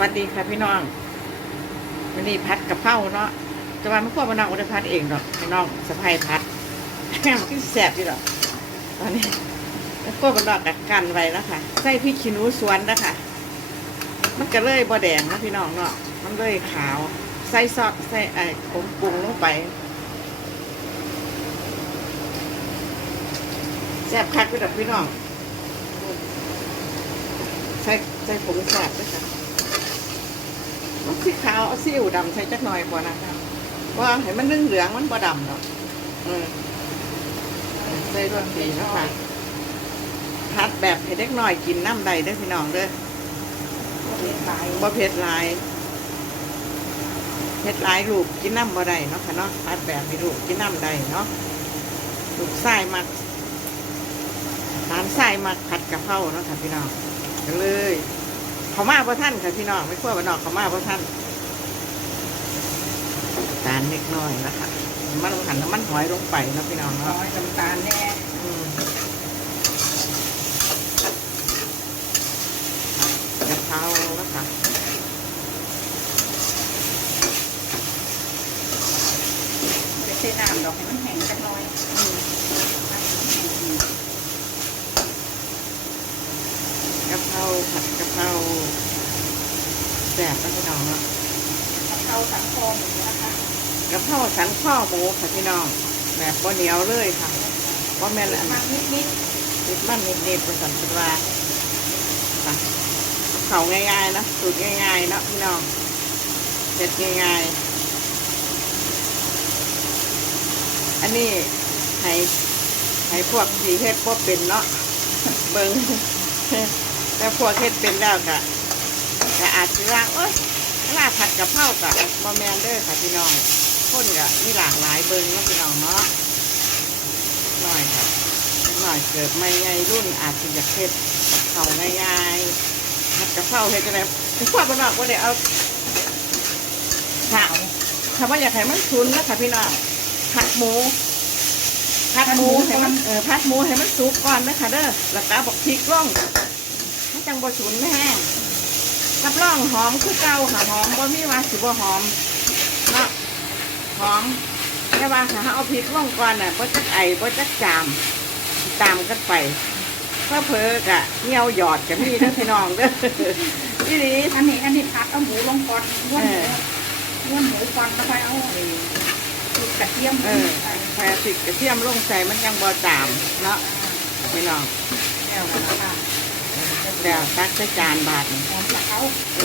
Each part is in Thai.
วัสดีค่ะพี่น้องวันนี้พัดกับเพราเนาะจะว่าไม่ควรมาน้องอุดพัดเองหรอกพี่น้องสะพายพัดมันคือแสบที่หรอกตอนนี้แล้วก็มาน้องกับกันไว้แล้วค่ะใส่พริกขี้หนูสวนนะคะมันก็เลยบ่แดงนะพี่น้องเนาะมันเลยขาวใส่ซอสใส่ไอ้ผงปรุงลงไปแซ่บคักไปดับพี่น้องใส่ใส่ผงแซ่บด้วยค่ะ มันสีขาวเอาซีอิ๊วดำใส่จักหน่อยก่อนะคะว่าเห็นมันนึ่งเหลืองมันบ่ดำหรอกอืมใส่รสดีนะคะพัดแบบให้เด็กน้อยกินน้ำใดเด้อพี่น้องเด้อหลายบ่เผ็ดหลายเผ็ดหลายลูกกินน้ำบ่ได้เนาะค่ะเนาะพัดแบบให้ลูกกินน้ำได้เนาะลูกไส้มักตามไส้มักผัดกะเพราเนาะค่ะพี่น้องก็เลย เขามาเพราะท่านค่ะพี่น้องไม่ขั้วบ้านนอกเขามาเพราะท่านตาลเล็กน้อยนะคะมันหันน้ำมันหอยลงไปเนาะพี่น้องน้เนาะอยน้ำตาลแน่อืมกะเพราแล้วค่ะไม่ใช่น้ำดอกให้มันแห้งจักหน่อย อืมกะเพราผัดกะเพราแซ่บแล้วพี่น้องเนาะเข้าสังคมอย่างนี้นะคะกะเพราสันข้อหมูค่ะพี่น้องแบบบ่เหนียวเลยค่ะเพราะแม่นอันมันนิดนิดติดมันนิดๆประสันเป็นว่าค่ะเขาง่ายๆนะสูตรง่ายๆเนาะพี่น้องเสร็จง่ายๆอันนี้ให้ให้พวกสีเฮ็ดพวกเป็นเนาะเบิงแต่พวกเฮ็ดเป็นแล้วกะ กะอาจจะว่าเอ้ยลาผัดกับเผากะบะแมนเด้อค่ะพี่น้องคนกะมีหลากหลายเบิงเนาะพี่น้องเนาะหน่อยค่ะหน่อยเกิดไม่ไงรุ่นอาจจะอยากเฮ็ดเขาง่ายๆผัดกะเพราเฮ็ดจังได๋คือความบ่นอกบ่ได้เอาถ้าถ้าว่าอยากให้มันชุนนะคะพี่น้องผัดหมูผัดหมูให้มันเออผัดหมูให้มันสุกก่อนนะคะเด้อแล้วก็เอาบักพริกลงให้จังบ่ชุนไม่แห้ง รับรองหอมคือเก่าค่ะหอมบ่มีว่าสิบ่หอมเนาะหอมแต่ว่าถ้าเอาพริกลงก่อนน่ะบ่จักไอบ่จักจามตามกันไปเพื่อเพอกะเงี้ยวหยอดกับพี่นะพี่น้องเด้อพี่ลีอันนี้อันนี้พัดเอาหมูลงก่อนล้วนหมูล้วนหมูก่อนแล้วค่อยเอาไอ้กระเทียมเออแพรสิกกระเทียมลงใส่มันยังบ่จามเนาะพี่น้องแก้วมันนะคะ แล้วตักใส่จานบาทนี่หอมปลาเขา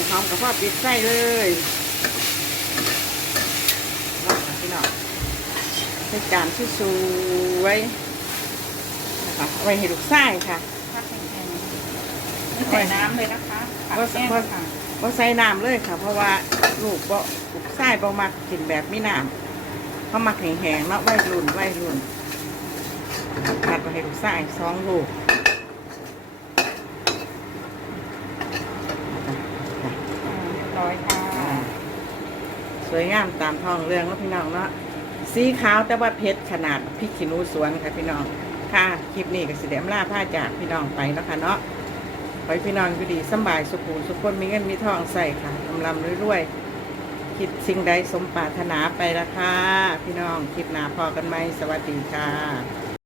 หอมกับพ่อปิดไส้เลยเนาะพี่น้องใส่จานสวยๆนะคะเอาไว้ให้ลูกไส้ค่ะพัดแห้งๆไม่ใส่น้ำเลยนะคะผัดแห้งค่ะว่ใส่น้ำเลยค่ะ เพราะว่าลูกบ่ลูกไส้บ่มักกินแบบไมีน้ำเขามักแห้งๆเนาะไว้รุ่นไว้รุ่นผัดมาให้ลูกไส้สองลูก เรียบร้อยค่ะ ส วยงามตามท้องเรื่องแล้วพี่น้องเนาะสีขาวแต่ว่าเพชรขนาดพริกขี้หนูสวนค่ะพี่น้องค่ะคลิปนี้ก็สิเดมล่าผ้าจากพี่น้องไปเนาะค่ะเนาะขอให้พี่น้องอยู่ดีสบายสุขุมสุขคนมีเงินมีทองใส่ค่ะลำลำรวยๆคิดสิ่งใดสมปรารถนาไปละค่ะพี่น้องคลิปหน้าพอกันไหมสวัสดีค่ะ